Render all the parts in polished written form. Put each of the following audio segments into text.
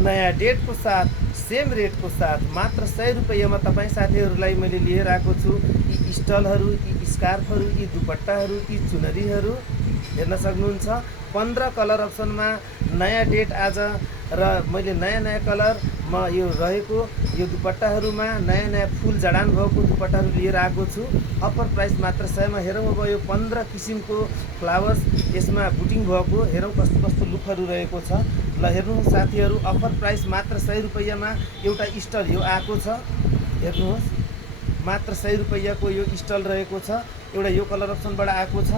नयाँ डेटको साथ सेम रेटको साथ मात्र 100 रुपैयाँमा तपाईँ साथीहरूलाई मैले लिएर आएको छु। यी स्टलहरू, यी स्कार्फहरू, यी दुपट्टाहरू, यी चुनरीहरू हेर्न सक्नुहुन्छ। 15 कलर अप्सनमा नयाँ डेट आज र मैले नयाँ कलरमा यो रहेको यो दुपट्टाहरूमा नयाँ फुल जडान भएको दुपट्टाहरू लिएर आएको छु। अफर प्राइस मात्र 100 मा। हेरौँ अब यो 15 किसिमको फ्लावर्स यसमा बुटिङ भएको, हेरौँ कस्तो कस्तो लुकहरू रहेको छ। ल हेर्नुहोस् साथीहरू, अफर प्राइस मात्र 100 रुपैयाँमा एउटा स्टल यो आएको छ। हेर्नुहोस् मात्र 100 रुपैयाँको यो स्टल रहेको छ। एउटा यो कलर अप्सनबाट आएको छ,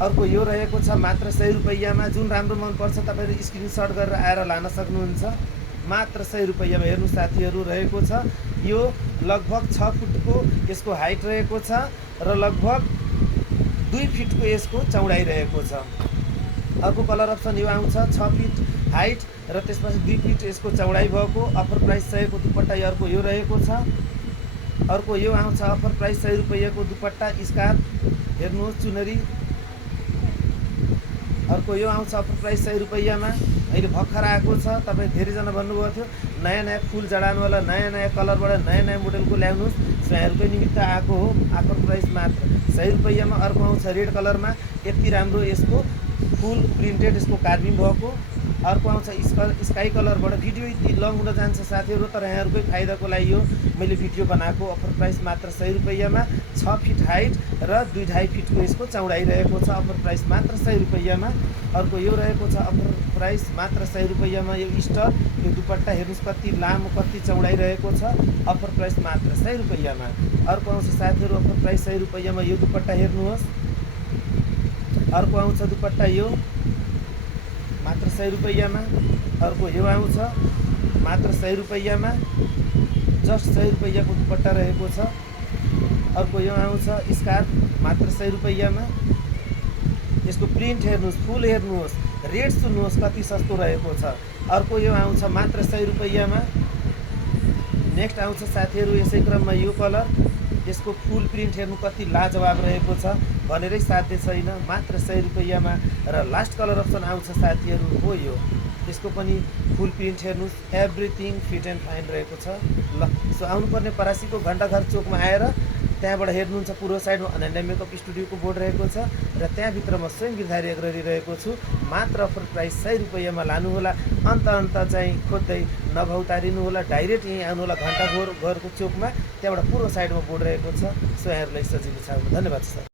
अर्को यो रहेको छ मात्र 100 रुपैयाँमा। जुन राम्रो मनपर्छ तपाईँले स्क्रिनसट गरेर आएर लान सक्नुहुन्छ। मात्र 100 रुपैयाँमा। हेर्नु साथीहरू रहेको छ यो लगभग 6 फुटको यसको हाइट रहेको छ र लगभग 2 फिटको यसको चौडाइ रहेको छ। अर्को कलर अप्सन यो आउँछ 6 फिट हाइट र त्यसपछि 2 फिट यसको चौडाइ भएको। अफर प्राइस 100 को दुपट्टा अर्को यो रहेको छ। अर्को यो आउँछ अफर प्राइस 100 रुपैयाँको दुपट्टा स्कार्फ, हेर्नुहोस् चुनरी। अर्को यो आउँछ अफर प्राइस 100 रुपैयाँमा। अहिले भर्खर आएको छ। तपाईँ धेरैजना भन्नुभएको थियो नयाँ फुल जडानवाला नयाँ कलरबाट नयाँ मोडलको ल्याउनुहोस्, स्वयंहरूकै निमित्त आएको हो। अफर प्राइस मात्र 100 रुपैयाँमा। अर्को आउँछ रेड कलरमा, यति राम्रो यसको फुल प्रिन्टेड यसको कार्भिङ भएको। अर्को आउँछ स्काई कलरबाट। भिडियो यति लङ हुन जान्छ साथीहरू, तर यहाँहरूकै फाइदाको लागि यो मैले भिडियो बनाएको। अफर प्राइस मात्र 100 रुपैयाँमा। 6 फिट हाइट र 2.5 फिटको यसको चौडाइ रहेको छ। अफर प्राइस मात्र 100 रुपैयाँमा। अर्को यो रहेको छ अफर प्राइस मात्र 100 रुपैयाँमा। यो स्टल यो दुपट्टा हेर्नुहोस् कति लामो कति चौडाइ रहेको छ। अफर प्राइस मात्र 100 रुपैयाँमा। अर्को आउँछ साथीहरू अफर प्राइस 100 रुपैयाँमा। यो दुपट्टा हेर्नुहोस्। अर्को आउँछ दुपट्टा यो मात्र 100 रुपैयाँमा। अर्को यो आउँछ मात्र 100 रुपैयाँमा। जस्ट 100 रुपैयाँको दुपट्टा रहेको छ। अर्को यो आउँछ स्कार्फ मात्र 100 रुपैयाँमा। यसको प्रिन्ट हेर्नुहोस्, फुल हेर्नुहोस्, रेट सुन्नुहोस् कति सस्तो रहेको छ। अर्को यो आउँछ मात्र 100 रुपैयाँमा। नेक्स्ट आउँछ साथीहरू यसै क्रममा यो कलर, यसको फुल प्रिन्ट हेर्नु कति लाजवाब रहेको छ, भनेरै साध्य छैन। मात्र 100 रुपैयाँमा। र लास्ट कलर अप्सन आउँछ साथीहरू हो यो, यसको पनि फुल प्रिन्ट हेर्नुहोस्, एभ्रिथिङ फिट एन्ड फाइन रहेको छ। ल सो आउनुपर्ने परासीको घण्टाघर चोकमा आएर त्यहाँबाट हेर्नुहुन्छ पूर्व साइडमा अनन्या मेकअप स्टुडियोको बोर्ड रहेको छ र त्यहाँभित्र म स्वयं गिरधारी अग्रणी रहेको छु। मात्र अफर प्राइस 100 रुपैयाँमा लानुहोला। अन्त चाहिँ खोज्दै नभौतारिनु होला, डाइरेक्ट यहीँ आउनुहोला घरको चोकमा, त्यहाँबाट पूर्व साइडमा बोर्ड रहेको छ। सो यहाँहरूलाई सजिलो छ। धन्यवाद सर।